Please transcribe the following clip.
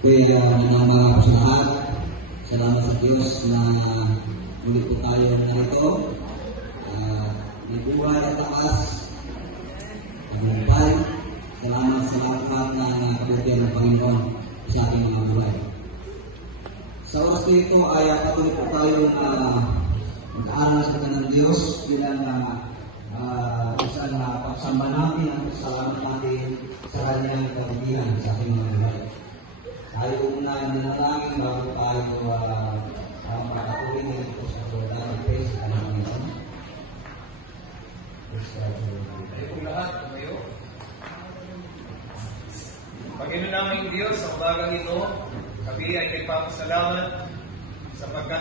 Kaya mga lahat, salamat sa Diyos na muli po tayo narito. May buhay at takas, tagumpay. Salamat sa lahat na kapatid ng Panginoon sa ating mga buhay. Sa oras nito ay patuloy po tayo na mag-aaral sa ng Diyos bilang isang pagsamba natin at salamat natin sa kanyang kabutihan sa ating mga buhay. Tayo una nanalangin bago tayo makatuloy nito sa Jordan Face sa Panginoon. Tayo po lahat, tumayo. Panginoon naming Diyos, sa umagang ito, kami ay nagpapasalamat sapagkat